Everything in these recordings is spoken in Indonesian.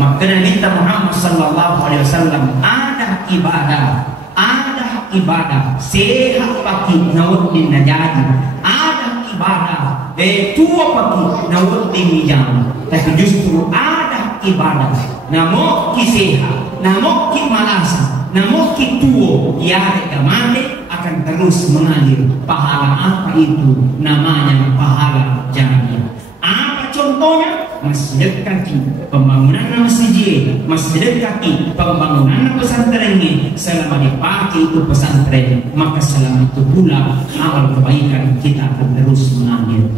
Maka Nabi Muhammad sallallahu alaihi wasallam ada ibadah sehat pagi nawat din najadi, ada ibadah tua pagi nawat din nijam. Tapi justru ada ibadah namo ki sehat, namo ki malasa, namo ki tuo ya gamane akan terus mengalir. Pahala apa itu? Namanya pahala jariah. Apa contohnya? Masjid kaki, pembangunan masjid, masjid kaki, pembangunan pesantren ini. Selama dipakai itu pesantren, maka selama itu pula amal kebaikan kita akan terus mengalir.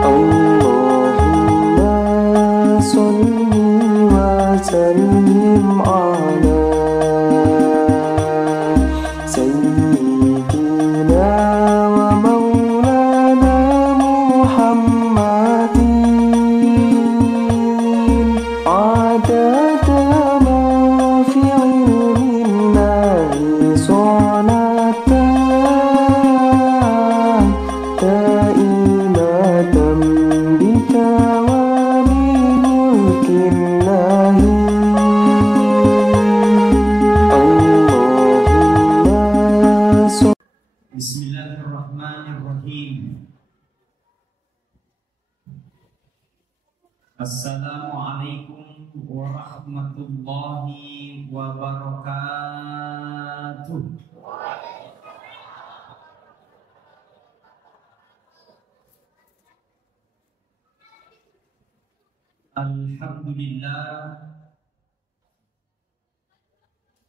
Allahumma sholli wa sallim ala Assalamualaikum warahmatullahi wabarakatuh.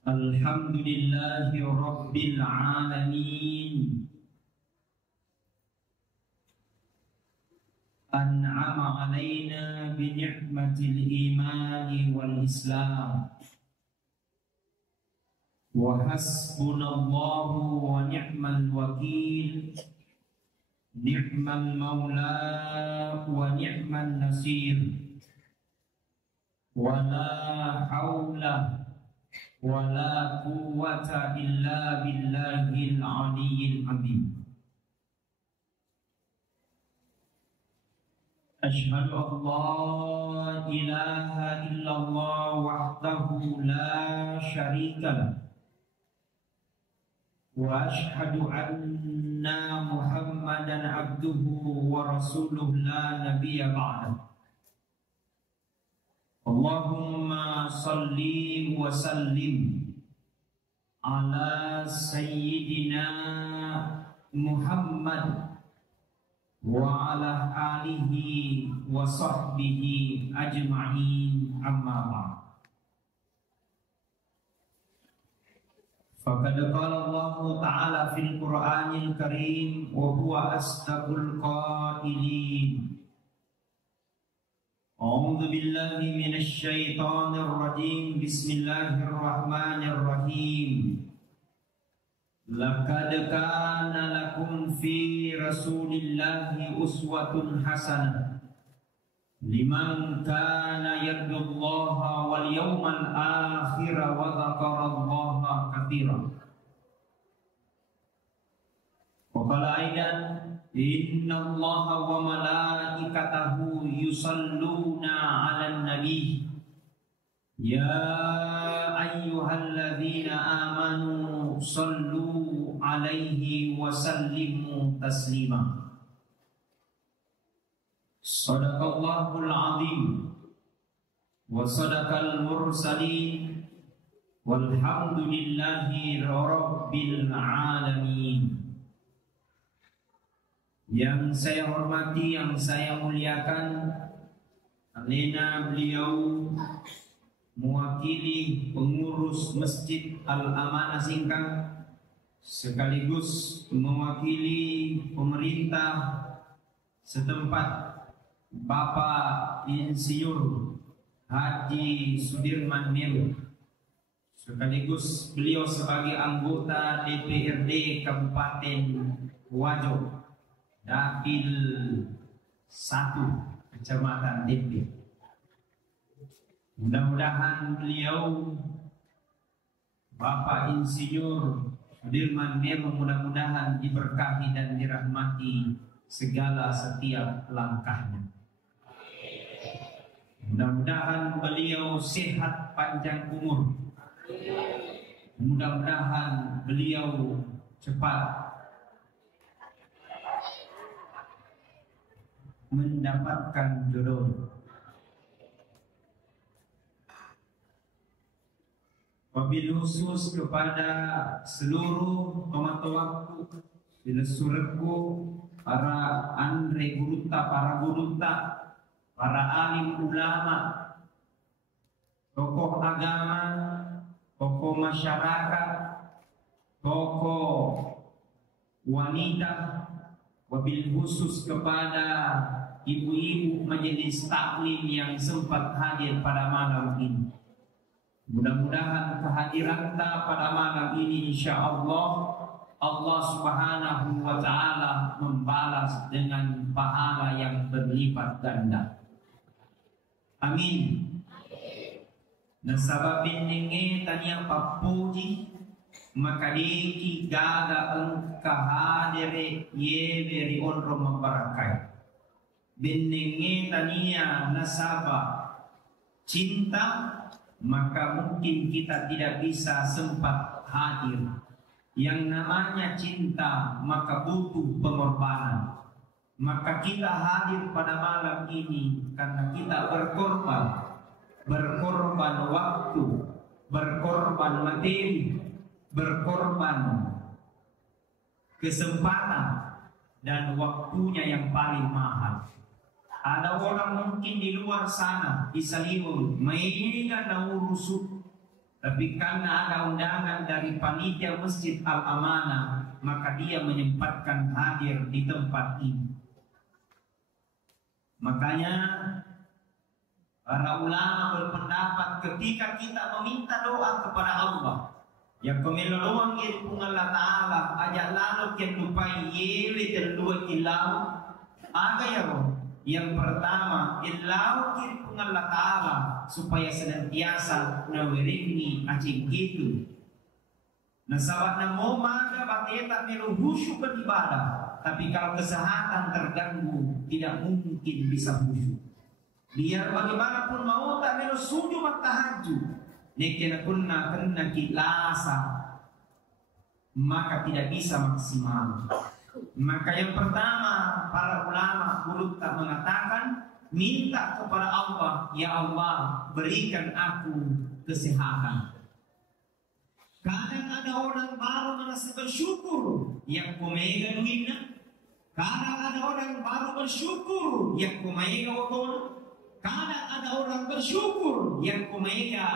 Alhamdulillahi rabbil alamin. An'ama alaina bi ni'matil imani wal islam wa hasbunallahu wa ni'mal wakil, ni'mal maula wa ni'man nasir, wa la hawla wa la quwwata illa billahil aliyyil azim. Asyhadu an la ilaha illallah wahdahu la syarika lah, wa asyhadu anna Muhammadan abduhu wa rasuluh la nabiyya ba'dah. Allahumma salli wa sallim ala sayyidina Muhammad wa ala alihi wa sahbihi ajma'in, amma ba'd. Faqad qala Allah ta'ala fil Qur'anil Karim wa huwa asdaqul qailin. A'udzu billahi minasy syaithanir rajim. Bismillahirrahmanirrahim. Laqad kana lakum fi rasulillahi uswatun hasanah liman kana yarjullaha wal yawmal akhir wa dzakarallaha katsiran. Wa qala aidan innallaha wa malaikatahu yusalluna 'alan nabi ya ayyuhalladzina amanu sallu alaihi wa sallimu taslima. Sadaqallahul azim wa sadaqal mursalin walhamdulillahi rabbil alamin. Yang saya hormati, yang saya muliakan, alena beliau mewakili pengurus Masjid Al-Amanah Singkang, sekaligus mewakili pemerintah setempat Bapak Insinyur Haji Sudirman Mir, sekaligus beliau sebagai anggota DPRD Kabupaten Wajo, Dapil 1 Kecamatan Depok. Mudah-mudahan beliau Bapak Insinyur Sudirman Mir mudah-mudahan diberkahi dan dirahmati segala setiap langkahnya. Mudah-mudahan beliau sehat panjang umur. Mudah-mudahan beliau cepat mendapatkan jodoh. Wabil khusus kepada seluruh pemantau waktu, suratku, para Andre Guruta, para Guruta, para alim ulama, tokoh agama, tokoh masyarakat, tokoh wanita, wabil khusus kepada ibu-ibu majelis taklim yang sempat hadir pada malam ini. Mudah-mudahan kehadiran kita pada malam ini insya Allah Allah Subhanahu wa Ta'ala membalas dengan pahala yang berlipat ganda. Amin. Nasababin ninge tanya papuji maka diki gaga engka hadire yeveri onro membarakai. Bininge tania nasaba cinta maka mungkin kita tidak bisa sempat hadir. Yang namanya cinta maka butuh pengorbanan. Maka kita hadir pada malam ini karena kita berkorban waktu, berkorban materi, berkorban kesempatan dan waktunya yang paling mahal. Ada orang mungkin di luar sana di Salimun mainkan urusuk, tapi karena ada undangan dari panitia Masjid Al-Amanah maka dia menyempatkan hadir di tempat ini. Makanya para ulama berpendapat ketika kita meminta doa kepada Allah yang kemeluluan ilmu Allah Ta'ala ajak lalu yang lupai yewe terluat ilau aga ya roh. Yang pertama, illau kirpung Allah Ta'ala supaya senantiasa nawiringi acing gitu. Nasabat namo maga baketa miru khusyuk beribadah. Tapi kalau kesehatan terganggu, tidak mungkin bisa khusyuk. Biar bagaimanapun mau tak miru sujud tahajud. Nekena kunna kena kilasa, maka tidak bisa maksimal. Maka yang pertama para ulama guru tak mengatakan minta kepada Allah, ya Allah berikan aku kesehatan. Kadang ada orang baru merasa bersyukur yang kumega duitnya. Kadang ada orang baru bersyukur yang kumega wakon. Kadang ada orang bersyukur yang kumega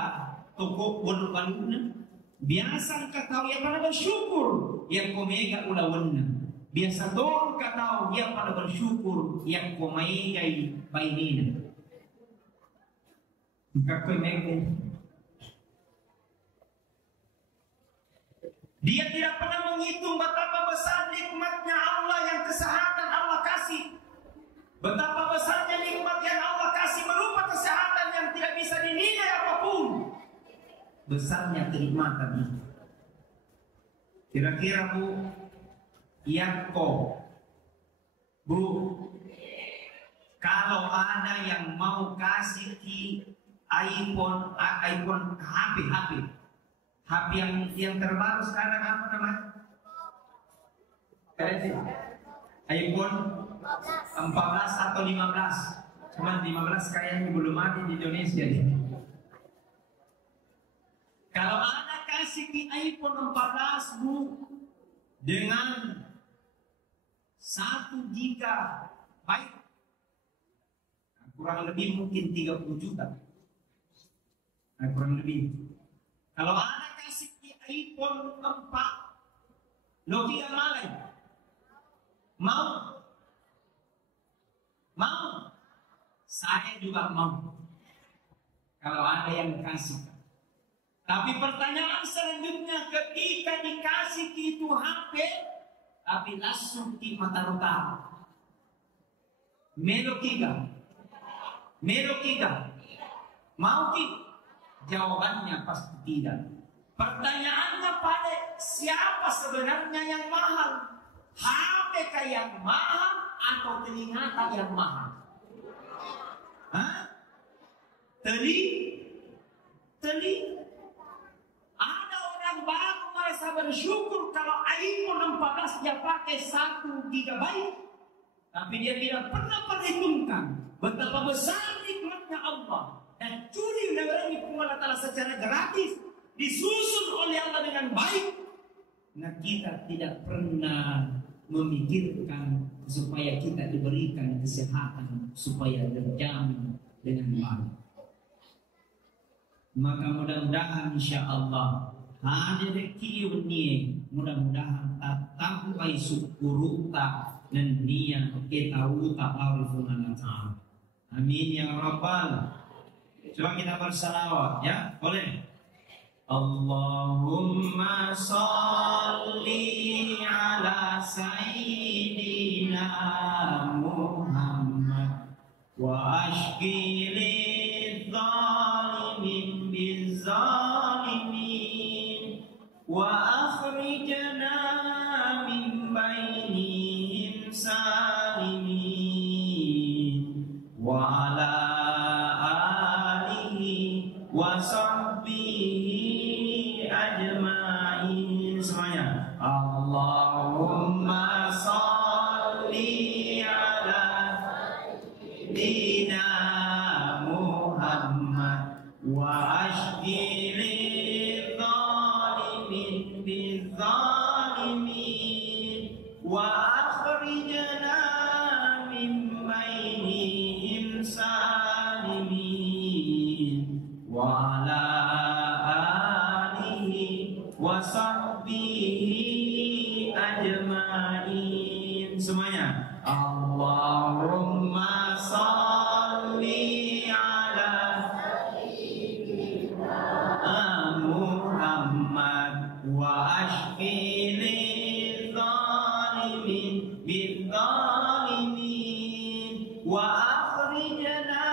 toko walu-walunya. Biasa kau yang pada bersyukur yang kumega ulawannya. Biasa dong katau yang pada bersyukur yang komaigai bainina. Kakoi mengke. Dia tidak pernah menghitung betapa besar nikmatnya Allah yang kesehatan Allah kasih. Betapa besarnya nikmat yang Allah kasih berupa kesehatan yang tidak bisa dinilai apapun. Besarnya kenikmatan itu. Kira-kira Bu Yako, Bu, kalau ada yang mau kasih di iPhone HP yang terbaru sekarang apa namanya? iPhone 14 atau 15? Cuman 15 kayaknya belum ada di Indonesia. Kalau ada kasih di iPhone 14 Bu dengan 1 giga baik kurang lebih mungkin 30 juta. Kurang lebih. Kalau ada kasih di iPhone 4 Nokia Malay mau? Saya juga mau. Kalau ada yang kasih. Tapi pertanyaan selanjutnya ketika dikasih itu HP tapi langsung di mata rota. Melo kiga. Mau ki? Jawabannya pasti tidak. Pertanyaannya pada siapa sebenarnya yang mahal? HP yang mahal atau telinga yang mahal? Hah? teli. Ada orang baru merasa bersyukur kalau iPhone 14 dia pakai 1 GB, tapi dia tidak pernah perhitungkan betapa besar nikmatnya Allah dan curi menerangi Allah Ta'ala secara gratis, disusun oleh Allah dengan baik. Nah, kita tidak pernah memikirkan supaya kita diberikan kesehatan, supaya terjamin dengan baik. Maka mudah-mudahan insya Allah hadir kiuni, mudah-mudahan tatampai syukuruta dan niat kita ta'arifuna ta'ala. Amin ya rabbal. Coba kita bersalawat ya, boleh? Allahumma salli ala sayyidina Muhammad wa ashqi lidh-dhalimin biz-zalimin wa akhrijna min bainihim salimin wa ala alihi wa sahbihi ajma'in. Semuanya Allahumma salli ala sayyidina Muhammad wa ashqi lidh-dhalimin biz-zalimin wa akhrijna min bainihim salimin wa ala alihi wa sahbihi ajma'in. Semuanya Allahumma salli ala Muhammad wa ashqi lidh-dhalimin bidh-dhalimin wa akhrijna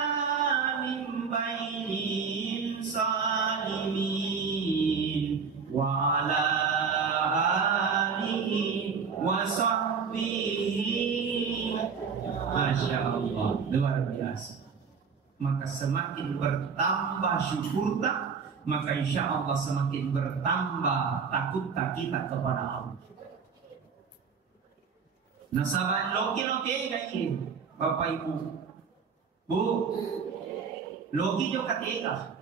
min bainihim salimin wa ala alihi wa sahbihi. Masya Allah, luar biasa. Maka semakin bertambah syukur tak, maka insya Allah semakin bertambah takut tak kita kepada Allah. Nah sahabat logi kayak Bapak Ibu, Bu, logi juga ketiga.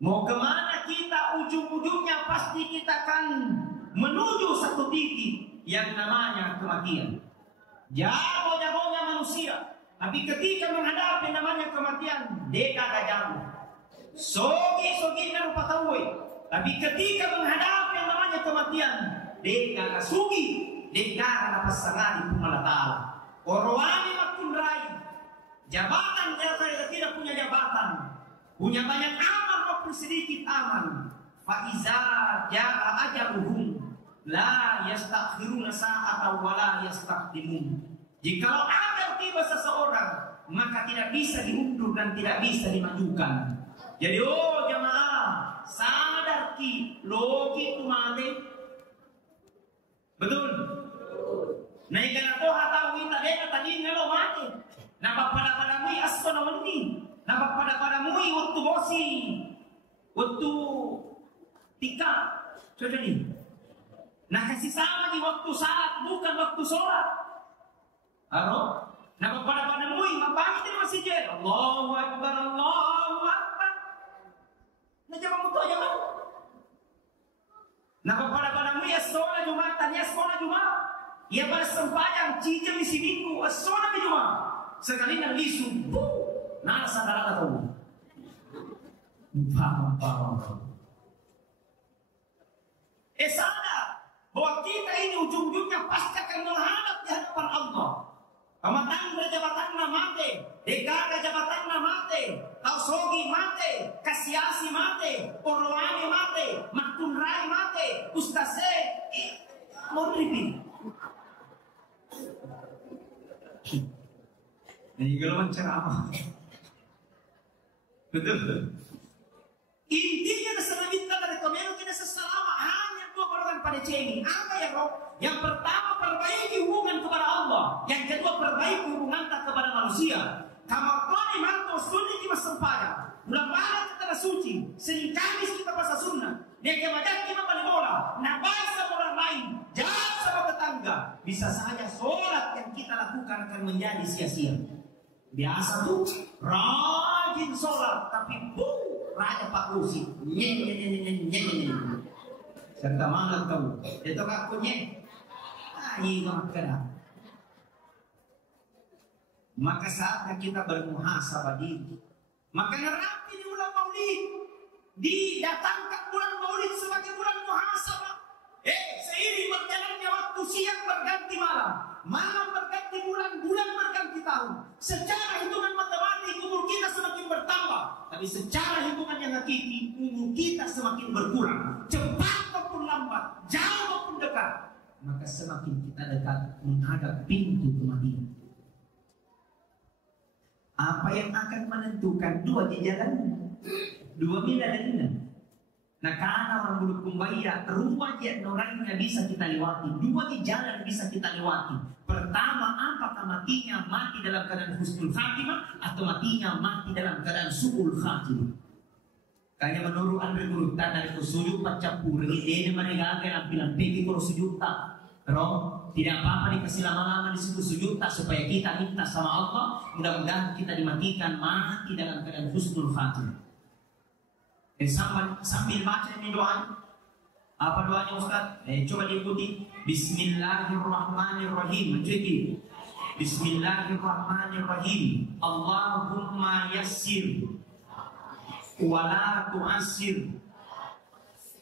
Mau kemana kita, ujung-ujungnya pasti kita akan menuju satu titik yang namanya kematian. Jago-jagonya manusia, tapi ketika menghadapi namanya kematian, dia kagak jauh. Sogi merupa tahu, tapi ketika menghadapi yang namanya kematian, dia kagak sugi, dia kagak pasangan di Allah Ta'ala. Orwani makin rai, jabatan dia tidak punya jabatan, punya banyak amal maupun sedikit amal. Faiza ja'a ajaluhum la yastakhiruna sa'atan wa la yastaqdimun. Jikalau ajal tiba seseorang, maka tidak bisa diundur dan tidak bisa dimajukan. Jadi oh jamaah, sadar ki logi itu mati. Betul? Nah ikan toha tahu kita deka tadi ngelo mati. Nampak pada mui asona wendi. Nampak pada mui waktu bosi, waktu tika. Sudah ni. Nah kasih sama di waktu saat, bukan waktu sholat. Halo? Nampak pada mui mapangit di masjid. Allahu Akbar, Allahu Akbar. Nah jangan mutu aja kan? Nampak pada mui ya sholat Jumatan, ya sholat Jumat. Ya pada sempayang cijem isi minggu, sholat di Jumat. Sekali nang lisu, nah sadar atau paham. Sadar bahwa kita ini ujung-ujungnya pasti akan menghadap di hadapan Allah. Kamatang jabatan mate, dekada jabatan mate, tausogi mate, kasiasi mate, orwani mate, makunrai mate, ustase, moribi. Ini kalau menceramah, betul. Intinya dasar kita dari komenu kita seselama hanya dua golongan pada cemi. Apa ya bro? Yang pertama perbaiki hubungan kepada Allah. Yang kedua perbaiki hubungan kepada manusia. Kamu kau mantu sulit di masa sempadan. Bulan malam kita suci, Senin Kamis kita puasa sunnah. Dia kemudian kita balik bola, nabai sama orang lain, jalan sama tetangga. Bisa saja sholat yang kita lakukan akan menjadi sia-sia. Biasa tuh rajin sholat, tapi raja Pak Rusi, serta mana tahu? Itu kakunya, ayi makan. Maka saatnya kita bermuhasabah diri. Maka rapi di bulan Maulid, didatangkan bulan Maulid sebagai bulan muhasabah. Seiring berjalannya waktu, siang berganti malam, malam berganti bulan, bulan berganti tahun. Secara hitungan matematik umur kita semakin bertambah, tapi secara hitungan yang hakiki umur kita semakin berkurang. Cepat maupun lambat, jauh maupun dekat, maka semakin kita dekat menghadap pintu kematian. Apa yang akan menentukan dua di jalan, dua bila dan ina. Nah, karena orang bulu kumbaya, rumah dia orangnya bisa kita lewati, dua di jalan bisa kita lewati. Pertama, apakah matinya mati dalam keadaan husnul khatimah atau matinya mati dalam keadaan su'ul khatimah. Kaya menurut Andre Guru dari sujud pacapur ini mereka akan bilang pergi kalau sujud tak. Kalau tidak apa-apa dikasih lama-lama di situ sujud tak supaya kita minta sama Allah, mudah-mudahan kita dimatikan mati dalam keadaan husnul khatimah. Sambil baca ini doa. Apa doanya Ustaz? Coba diikuti. Bismillahirrahmanirrahim. Mencuci. Bismillahirrahmanirrahim. Allahumma yassir wa la tu'assir.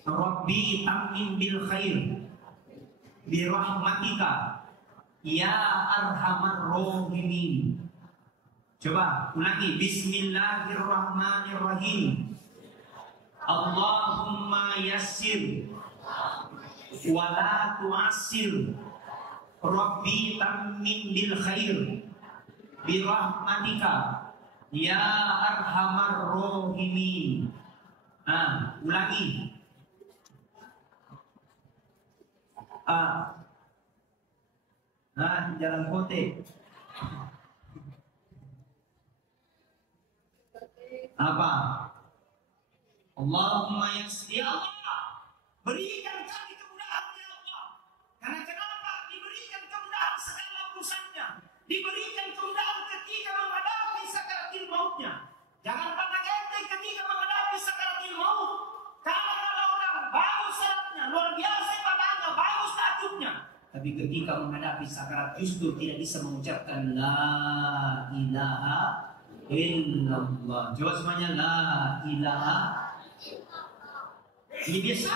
Rabbi tamim bil khair bi rahmatika ya arhamar rahimin. Coba ulangi. Bismillahirrahmanirrahim. Allahumma yassir wa la tu'assir. Rabbi tammin bil khair bi rahmatika ya arhamar rahimin. Ulangi. Jalan kote. Apa? Allahumma yassir, ya Allah, berikan kami kemudahan ya Allah. Karena kenapa? Diberikan kemudahan segala urusannya, diberikan kemudahan ketika menghadapi sakaratil mautnya. Jangan pandang enteng ketika menghadapi sakaratil maut. Kalau ada orang bagus syaratnya, luar biasa ibadahnya, bagus takutnya, tapi ketika menghadapi sakarat justru tidak bisa mengucapkan la ilaha illallah. Coba semuanya la ilaha. Ini biasa.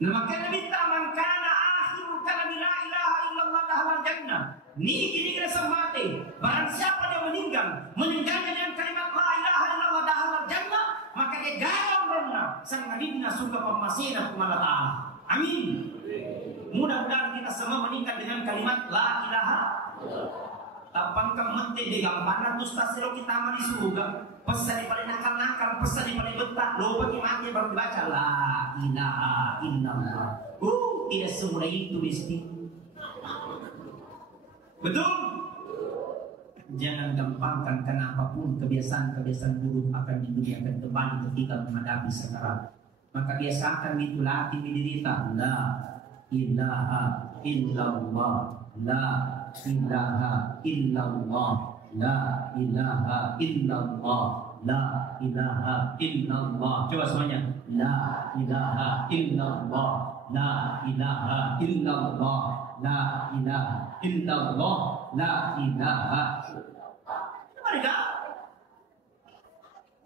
Nah, makanya minta man kana akhiru kalami la ilaha illallah dahwal jannah. Niki kira semate. Barang siapa yang meninggal dengan kalimat la ilaha illallah dahwal jannah, maka dia gagal benar sang nadina surga pemasina kepada Allah. Amin. Mudah-mudahan kita semua meninggal dengan kalimat la ilaha. Tapang kemente di gambaran terus tasiro kita mah di surga. Pesan di paling nakal-nakal, pesan di paling betah. Lo bagi mati baru dibaca la ilaha illallah. Tidak semudah itu mesti. Betul? Jangan gampangkan karena apapun kebiasaan-kebiasaan buruk akan di dunia akan kembali ketika menghadapi sekarat. Maka biasakan itu latih menderita. La ilaha illallah. La ilaha illallah. La ilaha illallah. La ilaha illallah. Coba semuanya. La ilaha illallah. La ilaha illallah. La ilaha illallah. La ilaha. Mereka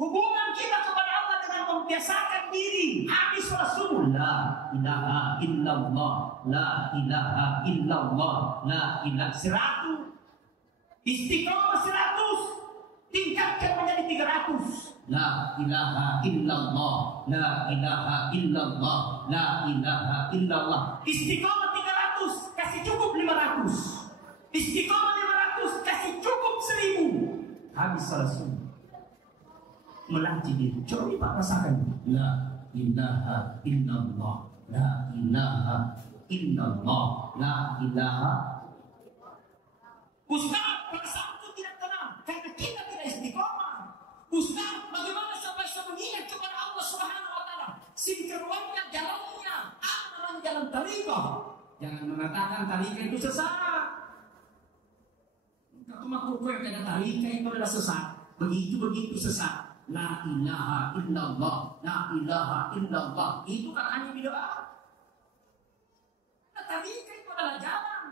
hubungan kita kepada Allah dengan membiasakan diri habis Rasul. La ilaha illallah. La ilaha illallah. La ilaha 100. Istiqomah 100. Tingkatkan menjadi 300. La ilaha illallah. La ilaha illallah. La ilaha illallah. Istiqomah 300. Kasih cukup 500. Istiqomah 500. Kasih cukup 1000. Habis Rasul. Melatih diri. Coba Pak rasakan. La ilaha illallah. La ilaha illallah. La ilaha. Ustaz, perasaanku tidak tenang karena kita tidak istiqomah. jalan tarikah. Jangan mengatakan tarikah itu sesat. Kau mengaku yang kena tarikah itu adalah sesat. Begitu sesat. La ilaha illallah, la ilaha illallah. Itu kan hanya bid'ah. Tarikah itu adalah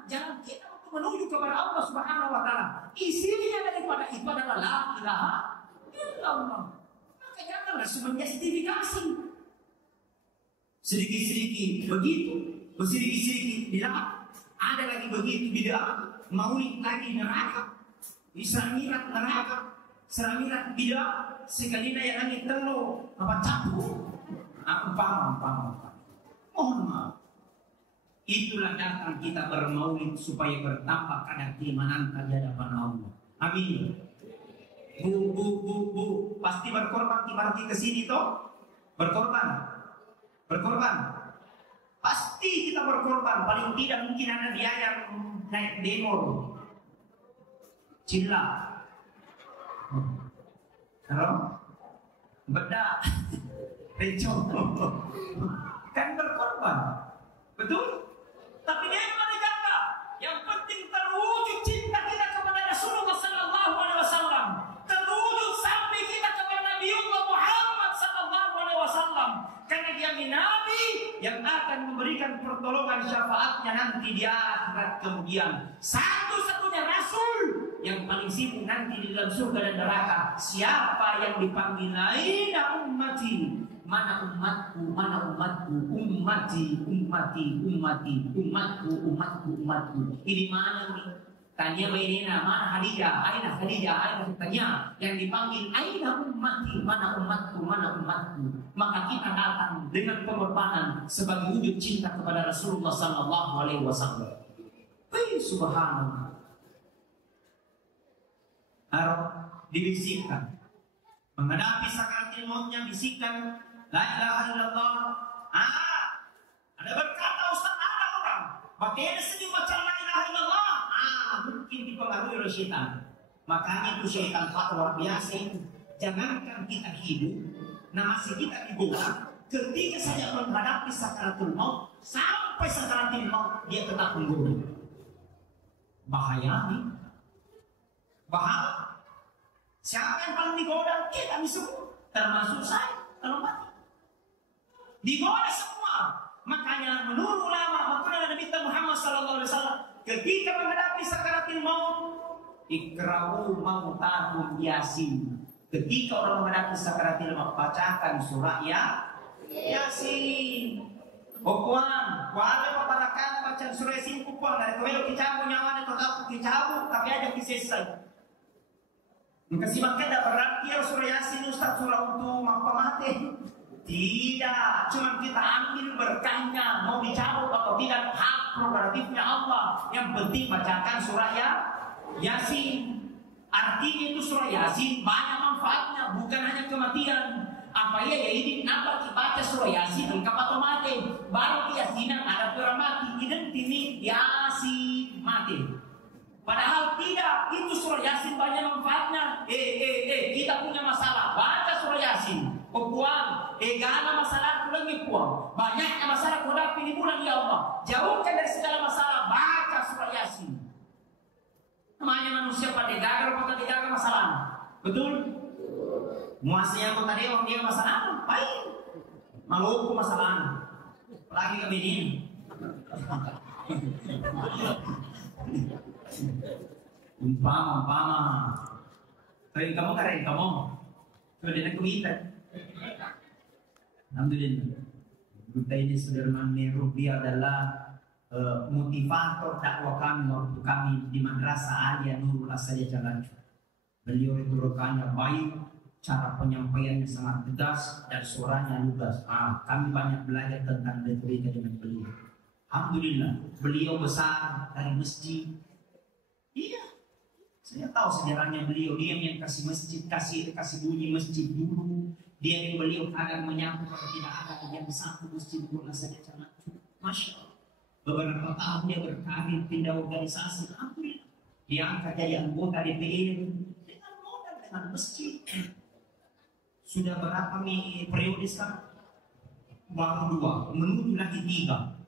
jalan kita untuk menuju kepada Allah Subhanahu wa taala. Isinya daripada itu adalah la ilaha illallah. Maka janganlah semuanya justifikasi. Sedikit-sedikit begitu, sedikit-sedikit bid'ah. Ada lagi begitu bid'ah, maulid lagi neraka, Isra Mi'raj neraka, Isra Mi'raj bid'ah, sekali yang lagi telu apa campur. Paham. Mohon maaf. Itulah datang kita bermaulid supaya bertambah kadar keimanan di hadapan Allah. Amin. Bu, pasti berkorban berarti ke sini toh? Berkorban. Pasti kita berkorban. Paling tidak mungkin ada biaya naik demo. Cila. Kalau bedak, pencong, kan berkorban. Betul? Tapi dia mana jaga? Yang penting terwujud cinta kita kepada Rasulullah sallallahu alaihi wasallam. Terwujud sampai kita kepada Nabi Muhammad sallallahu alaihi wasallam. Karena dia Nabi yang akan memberikan pertolongan syafaatnya nanti di akhirat kemudian. Satu-satunya Rasul yang paling sibuk nanti di dalam surga dan neraka. Siapa yang dipanggil aina ummati? Mana umatku, umatku. Ini mana nih? Tanya Bayrina, mana Khadijah? Aina tanya. Yang dipanggil aina ummati, mana umatku. Maka kita datang dengan pengorbanan sebagai wujud cinta kepada Rasulullah sallallahu alaihi wasallam. Subhanallah. Arab dibisikkan. Menghadapi sakaratul mautnya bisikkan la ilaha illallah. Ada berkata Ustaz, ada orang bagaimana sedih baca la ilaha illallah. Mungkin dipengaruhi oleh syaitan. Makanya itu syaitan luar biasa itu. Jangankan kita hidup, masih kita dibawa. Ketika saja menghadapi sakaratul maut, sampai sakaratul maut dia tetap menggoda. Bahaya nih. Bahaya. Siapa yang paling digoda? Kita semua, termasuk saya kalau mati. Digoda semua. Makanya menurut ulama, makanya Nabi Muhammad sallallahu alaihi wasallam ketika menghadapi sakaratul maut, ikra'u mautakum Yasin. Ketika orang menghadapi sakaratul maut, bacakan surah Yasin. Okuan, wala paparakan baca surah Yasin kupuan dari kawelo kicabu nyawa atau aku kicabu tapi ada kisesai. Kasih makan tidak berarti surah Yasin Ustaz surah untuk mati. Tidak, cuma kita ambil berkahnya, mau dicabut atau tidak hak prerogatifnya Allah. Yang penting bacakan surah Yasin. Artinya itu surah Yasin banyak manfaatnya, bukan hanya kematian. Apa ya ini kenapa dibaca surah Yasin lengkap atau mati? Baru Yasinan ada orang mati, ini Yasin mati. Padahal tidak, itu surah Yasin banyak manfaatnya. Kita punya masalah, baca surah Yasin. Puang, gana masalah pulang di puang. Banyaknya masalah kau dapat di bulan ya Allah. Jauhkan dari segala masalah, baca surah Yasin. Namanya manusia pada gagal masalah. Betul? Muasnya mau tadi orang dia masalah, baik. Maluku masalah. Lagi ke ini. Umpama. Tapi kamu keren kamu. Sudah dia kumita. Alhamdulillah. Kita ini Sudirman Rubi adalah motivator dakwah kami waktu kami di Madrasah Alia Nurul Asadiah Jalan. Beliau itu rekannya baik, cara penyampaiannya sangat tegas dan suaranya lugas. Kami banyak belajar tentang retorika dengan beliau. Alhamdulillah, beliau besar dari masjid. Iya, saya tahu sejarahnya beliau. Dia yang kasih masjid, kasih bunyi masjid dulu. Dia yang beliau akan menyambut kalau tidak ada yang satu masjid Nurul Asadiah Jalan. Masya Allah. Beberapa tahun dia berkarir pindah organisasi. Alhamdulillah, diangkat jadi anggota DPR dengan modal dengan masjid. Sudah berapa periode sekarang? Baru 2, menuju lagi 3.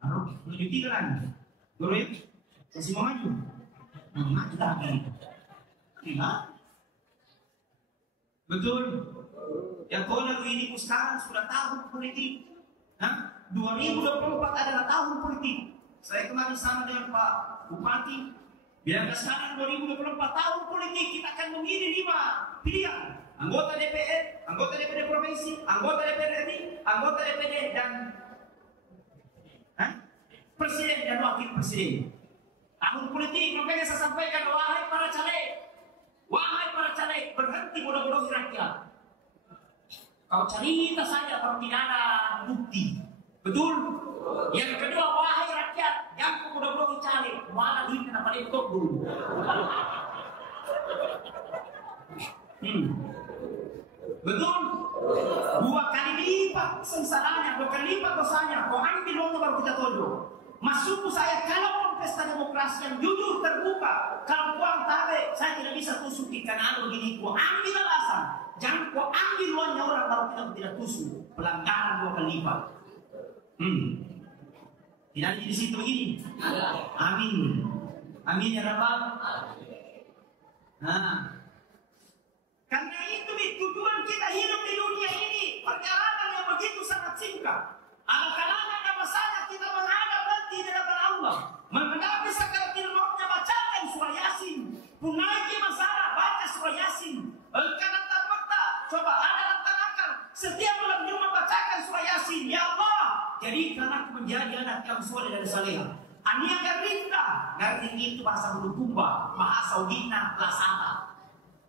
Lalu menuju 3 lagi. Guru ya, masih mau maju. Maju lagi. Tidak. Betul. Ya kau negeri ini sekarang sudah tahun politik. 2024 adalah tahun politik. Saya kemarin sama dengan Pak Bupati. Bilang sekarang 2024 tahun politik, kita akan memilih 5 pilihan. Anggota DPR, anggota DPD provinsi, anggota DPR RI, anggota DPD dan presiden dan wakil presiden. Tahun politik, makanya saya sampaikan, wahai para caleg, berhenti bodoh-bodohi rakyat. Kau cerita saja kalau tidak ada bukti. Betul? Yang kedua, wahai rakyat, yang bodoh-bodohi caleg, mana duit kenapa diutuk dulu? Betul? 2 kali lipat sengsaranya, 2 kali lipat dosanya. Kau ambil uang baru kita tonjok. Maksudku saya, kalau pesta demokrasi yang jujur terbuka, kalau kuang tabe, saya tidak bisa tusuk di kanan begini. Kau ambil alasan, jangan kau ambil uangnya orang baru kita tidak tusuk. Pelanggaran 2 kali lipat. Tidak di situ begini. Amin. Amin ya Rabbal. Karena itu tujuan kita hidup di dunia ini, perjalanan yang begitu sangat singkat. Alangkah ada masanya kita menghadap nanti di hadapan Allah, menghadapi sakaratul mautnya, bacakan surah Yasin. Punagi masalah, baca surah Yasin. Karena fakta, coba ada laksanakan setiap malam Jumat, bacakan surah Yasin. Ya Allah, jadikan aku menjadi anak yang soleh dan salehah. Ania garinda, garing itu bahasa Bulukumba, bahasa Udina, Lasata.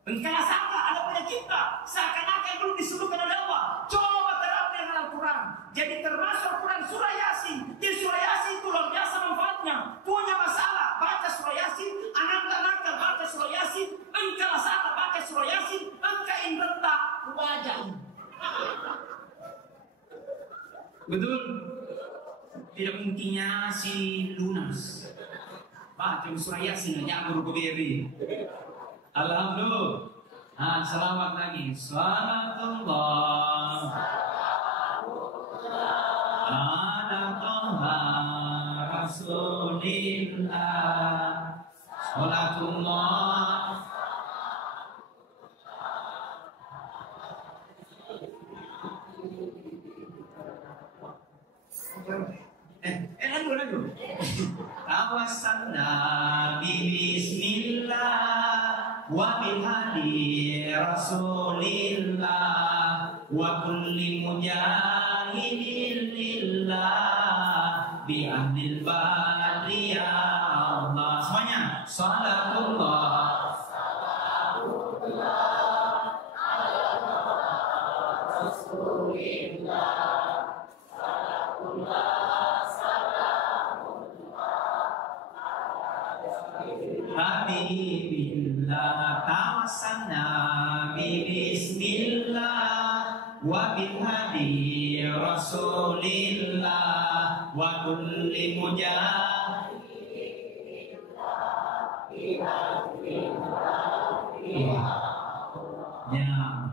Engkau sangka ada penyakitnya, seakan-akan belum disebutkan oleh Allah. Coba terapkan dengan Al-Quran. Jadi termasuk Al-Quran surah Yasin. Di surah Yasin itu luar biasa manfaatnya. Punya masalah, baca surah Yasin. Anak-anak baca surah Yasin. Engkau salah baca surah Yasin. Engkau inrenta wajah. Betul? Tidak mungkinnya si lunas. Baca surah Yasin aja guru beri. Alhamdulillah. Selamat lagi. Salatullah ala Taha Rasulillah. Salatullah. Lagu. Tawassalna bismillah wa bihadi rasulillah wa kulli mujahidin lillah bi ahlil bari ya Allah. Semuanya salatullah ala rasulillah. Habibillah tawassalna bismillah wa bil hadi rasulillah wa kulli mujahidin ya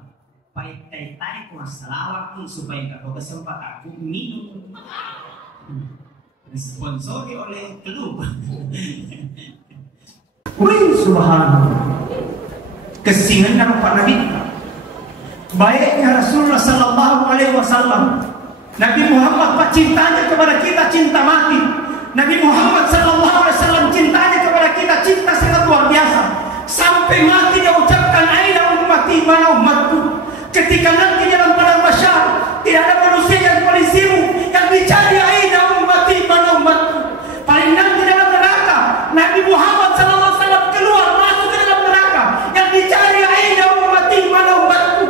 pai-tai ku salawat supaya kau kesempatan aku minum disponsori oleh klub. Wih, subhanallah. Kesinan Pak Nabi. Baiknya Rasulullah sallallahu alaihi wasallam. Nabi Muhammad Pak cintanya kepada kita cinta mati. Nabi Muhammad sallallahu alaihi wasallam cintanya kepada kita cinta sangat luar biasa. Sampai mati dia ucapkan aina ummati mana umatku. Ketika nanti dalam padang mahsyar tidak ada manusia yang paling sibuk yang dicari aina ummati mana umatku. Paling nanti dalam neraka Nabi Muhammad sallallahu alaihi wasallam keluar masuk ke dalam neraka yang dicari aina ummati mana umatku.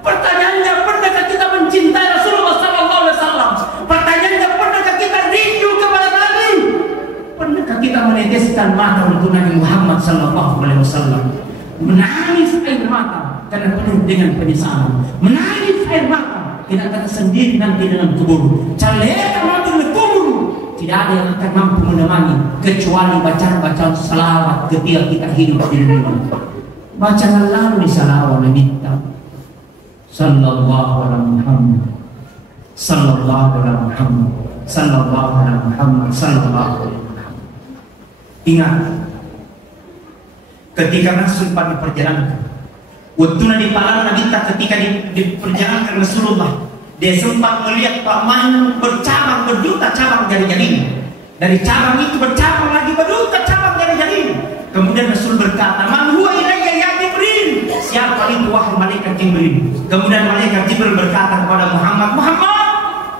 Pertanyaannya, pernahkah kita mencintai Rasulullah sallallahu alaihi wasallam? Pertanyaannya, pernahkah kita rindu kepada Nabi? Pernahkah kita meneteskan mata untuk Nabi Muhammad sallallahu alaihi wasallam? Menangis air mata karena penuh dengan penyesalan. Menangis air mata tidak akan sendiri nanti dalam kubur. Caleka mati di kubur. Tidak ada yang akan mampu menemani kecuali bacaan-bacaan salawat ketika kita hidup di dunia. Bacaan lalu salawat Nabi sallallahu alaihi Muhammad sallallahu alaihi Muhammad, sallallahu alaihi Muhammad, sallallahu alaihi Muhammad. Ingat, ketika Rasul pada perjalanan, waktu di palang Nabi ketika di perjalanan Rasulullah, dia sempat melihat paman bercabang, berjuta cabang jari-jarinya. Dari cabang itu bercabang lagi, berjuta cabang jari-jarinya. Kemudian Rasul berkata, "Man huwa ilayya ya Jibril?" Siapa itu wahai malaikat Jibril? Kemudian malaikat Jibril berkata kepada Muhammad, "Muhammad,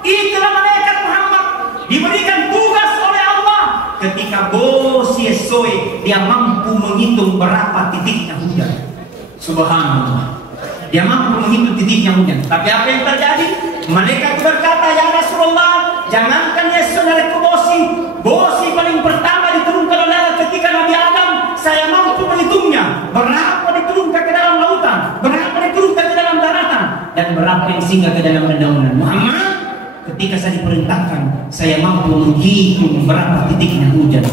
itulah malaikat Muhammad, diberikan tugas oleh Allah ketika bosi esoi dia mampu menghitung berapa titiknya hujan." Subhanallah, dia mampu menghitung titiknya hujan. Tapi apa yang terjadi? Malaikat berkata, "Ya Rasulullah, jangankan esoi dari bosi paling pertama diturunkan oleh Allah ketika Nabi Adam, saya mampu menghitungnya. Berapa diturunkan ke dalam lautan, berapa diturunkan ke dalam daratan, dan berapa yang singgah ke dalam dedaunan. Muhammad, ketika saya diperintahkan, saya mampu menghitung berapa titiknya hujan."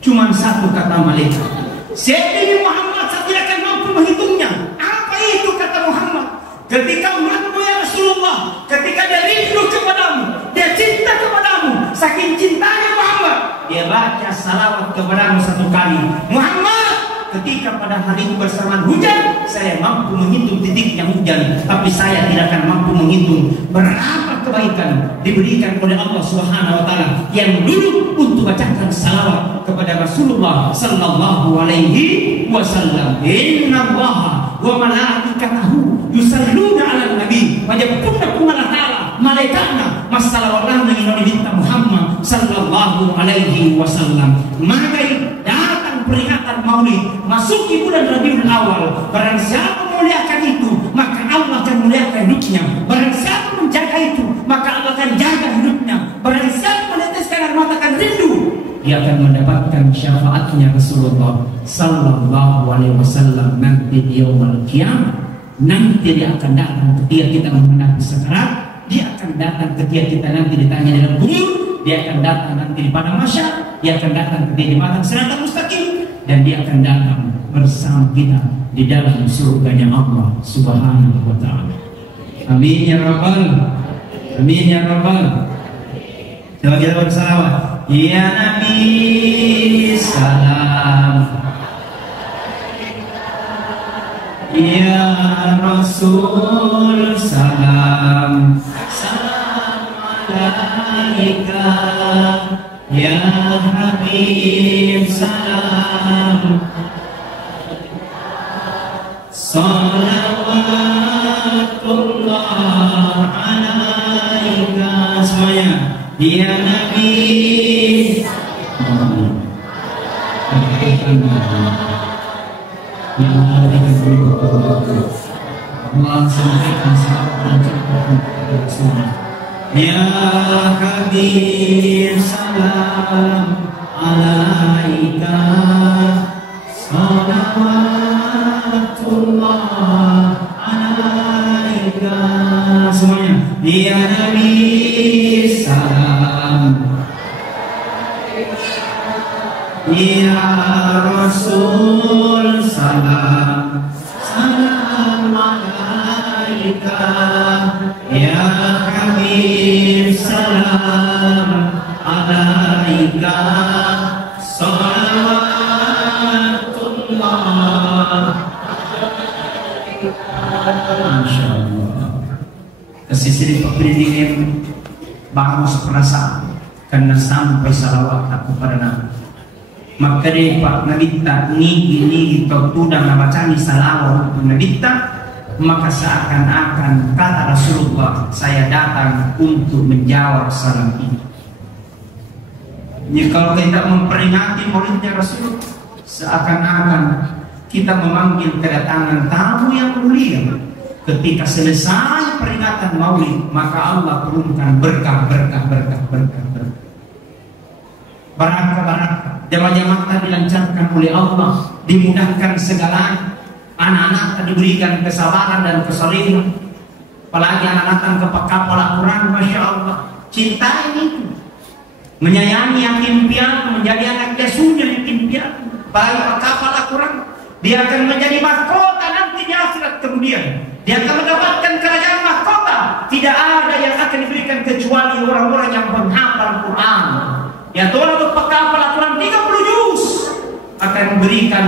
Cuman satu kata malaikat, "Sendiri Muhammad, saya tidak akan mampu menghitungnya." Apa itu kata Muhammad? Ketika umatmu ya Rasulullah, ketika dia rindu kepadamu, dia cinta kepadamu, saking cintanya Muhammad, dia baca salawat kepadamu satu kali. Muhammad, ketika pada hari itu bersamaan hujan, saya mampu menghitung titiknya hujan, tapi saya tidak akan mampu menghitung berapa kebaikan diberikan oleh Allah Subhanahu wa taala yang dulu untuk bacakan salawat kepada Rasulullah sallallahu alaihi wasallam. Innallaha wa malaikatahu yusalluna 'alan nabi wa yaquluna ala ta'ala malaikatna masalawatan dengan Nabi Muhammad sallallahu alaihi wasallam. Maka datang peringatan Maulid, masuki bulan Rabiul Awal. Barang siapa memuliakan itu, maka Allah akan memuliakan hidupnya. Barang siapa menjaga itu, maka Allah akan jaga hidupnya. Barang siapa meneteskan air mata akan rindu, dia akan mendapatkan syafaatnya Rasulullah sallallahu alaihi wasallam nanti di yaumul qiyamah. Nanti dia akan datang ketika kita menghadapi sekarat, dia akan datang ketika kita nanti ditanya dalam kubur, dia akan datang nanti di padang mahsyar, dia akan datang ketika di padang siratal mustaqim, dan dia akan datang bersama kita di dalam surganya Allah Subhanahu wa taala. Amin ya rabbal, amin ya rabbal. Coba kita bersalawat. Ya Nabi salam, ya Rasul salam, salam alaika, ya Habib salam, salawatullah alaika. Semuanya, ya Nabi. Ya Habib salam alaika, salawatullah alaika. Semuanya, ya Nabi salam, ya Rasul salam, salam alaika, ya Habib salam alaika, salawatullah. Masya Allah. Kesisir pendidikan bagus perasaan karena sampai salawat aku pada Nabi. Maka dari Pak Nabi tak nigi tertudang nabacani salawat untuk Nabi tak, maka seakan-akan kata Rasulullah, saya datang untuk menjawab salam ini. Jadi kalau kita memperingati maulidnya Rasul, seakan-akan kita memanggil kedatangan tamu yang mulia. Ketika selesai peringatan maulid, maka Allah turunkan berkah. Barakah. Jamaah-jamaah tadi dilancarkan oleh Allah, dimudahkan segalanya. Anak-anak diberikan kesabaran dan kesalehan. Apalagi anak-anak kepakapal Al-Quran, Masya Allah. Cintai itu, menyayangi yatim piatu, menjadi anak yasunya yatim piatu. Apalagi kepakapal Al-Quran, dia akan menjadi mahkota nanti di akhirat kemudian. Dia akan mendapatkan kerajaan mahkota. Tidak ada yang akan diberikan diberikan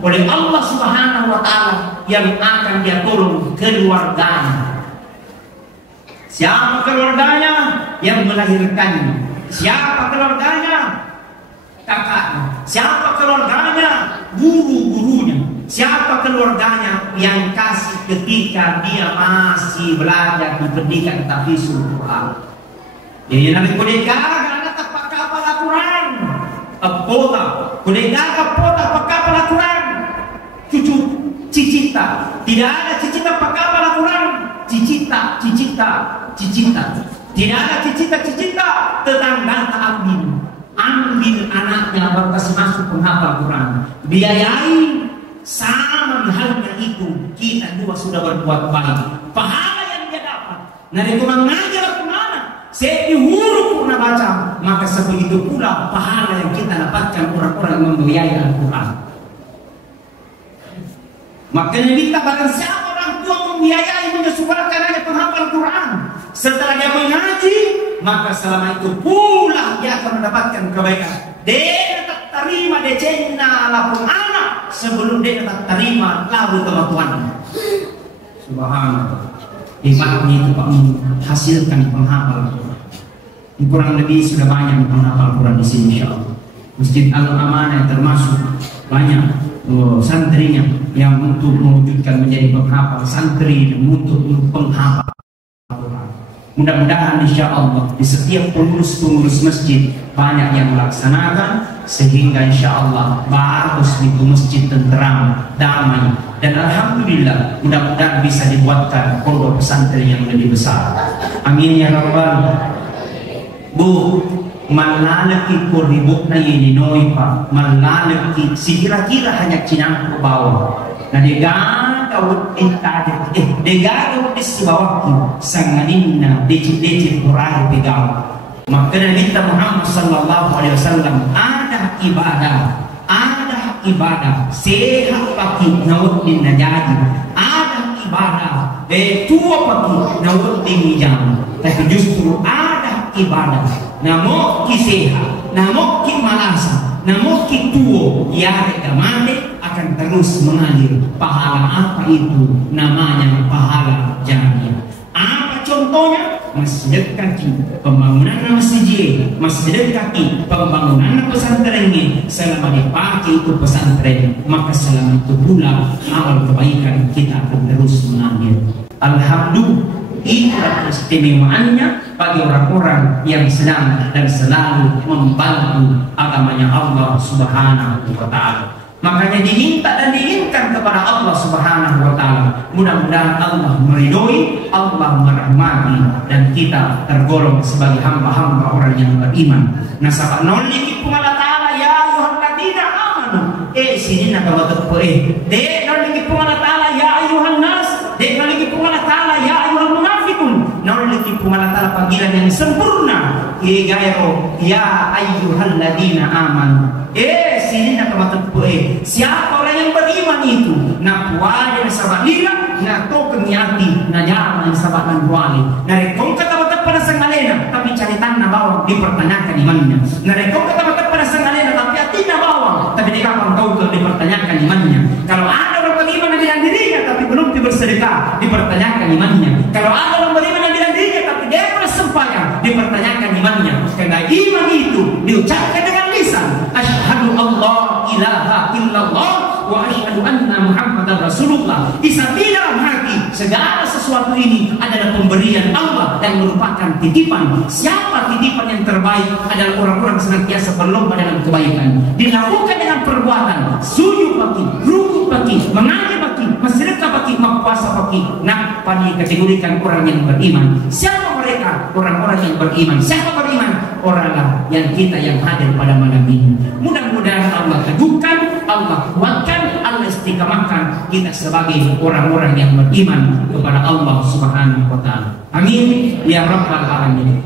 oleh Allah Subhanahu wa Ta'ala yang akan dia tolong keluarganya. Siapa keluarganya? Yang melahirkannya. Siapa keluarganya? Kakaknya. Siapa keluarganya? Guru-gurunya. Siapa keluarganya? Yang kasih ketika dia masih belajar di pendidikan tahfidzul Quran. Jadi nanti kodega anak pakapal Al-Quran. Pota, kodega pota pakapal Al-Quran. Cucu cicita. Tidak ada cicita pakapal Al-Quran. Cicita. Tidak ada cicita tetangga ambil anaknya baru kasih masuk penghafal Quran. Biayai sama halnya itu, kita dua sudah berbuat baik. Pahala yang dia dapat. Nah itu mengajar kemana? Saya dihuru pernah baca. Maka sebegitu pula pahala yang kita dapatkan orang-orang yang membiayai Al-Quran. Makanya minta barang siapa orang tua membiayai menyesuaikan aja penghafal Quran. Setelah dia mengaji, maka selama itu pula dia akan mendapatkan kebaikan. Dia tak terima decena lapun anak sebelum dia tak terima lalu Tuhan. Subhanallah. Hebatnya itu Pak hasilkan penghafal Quran. Kurang lebih sudah banyak penghafal Quran di sini insyaallah. Masjid Al-Amanah termasuk banyak santrinya yang untuk mewujudkan menjadi penghafal santri untuk penghafal Quran. Mudah-mudahan insya Allah di setiap pengurus-pengurus masjid banyak yang melaksanakan sehingga insya Allah bagus itu masjid tenteram, damai, dan alhamdulillah mudah-mudahan bisa dibuatkan pondok pesantren yang lebih besar. Amin ya rabbal. Bu, malalaki ko ribut na yininoy pa, malalaki si kira-kira hanya cinang ke bawah. Na degagawad degagawad si bawah sanganin na deci purahe pegaw. Maka Nabi Muhammad sallallahu alaihi wasallam ada ibadah sehat pagi nawat din najadi, ada ibadah tua pagi nawat din jam. Tapi justru ada ibadah namo kisehat, namo kimalasa, namo kituo ya gamane akan terus mengalir. Pahala apa itu? Namanya pahala jariah. Apa contohnya? Masjid kaki, pembangunan masjid, masjid kaki, pembangunan pesantren ini. Selama dipakai itu pesantren, maka selama itu pula amal kebaikan kita akan terus mengalir. Alhamdulillah. Itulah keistimewaannya bagi orang-orang yang sedang dan selalu membantu agamanya Allah Subhanahu wa Ta'ala. Makanya diminta dan diinginkan kepada Allah Subhanahu wa Ta'ala. Mudah-mudahan Allah meridhoi, Allah merahmati, dan kita tergolong sebagai hamba-hamba orang yang beriman. Nasabah noliki Allah Ta'ala ya ayyuhalladzina amanu. Sini nak bawa de noliki Allah Ta'ala ya ayyuhan nas. De noliki Allah Ta'ala ya ayyuhal munafiqun. Noliki Allah Ta'ala panggilan yang sempurna. Gairo ya ayyuhalladzina amanu. Sini nak siapa orang yang beriman itu? Na puade na sabalira, na token yati, na jaman sabakan buali. Na rekong kata-kata pada sangalena, tapi caritan na bawang dipertanyakan imannya. Na rekong kata-kata pada sangalena, tapi hati na bawang, tapi di kapang kau dipertanyakan imannya. Kalau ada orang beriman yang bilang dirinya, tapi belum bersedekah, dipertanyakan imannya. Kalau ada orang beriman yang bilang dirinya, tapi dia pernah sembahyang, dipertanyakan imannya. Karena iman itu diucapkan dengan lisan. Asyhadu Allah ilaha illallah wa asyhadu anna Muhammadar Rasulullah. Bisa di dalam hati segala sesuatu ini adalah pemberian Allah dan merupakan titipan. Siapa titipan yang terbaik? Adalah orang-orang senantiasa berlomba dalam kebaikan. Dilakukan dengan perbuatan, sujud bagi, rukuk bagi, mengaji bagi, bersedekah bagi, berpuasa bagi. Nah, pada dikategorikan orang yang beriman. Siapa mereka? Orang-orang yang beriman. Siapa beriman? Orang yang kita yang hadir pada malam ini. Mudah-mudahan Allah teguhkan, Allah kuatkan, Allah istiqamahkan kita sebagai orang-orang yang beriman kepada Allah Subhanahu wa Ta'ala. Amin ya rabbal alamin.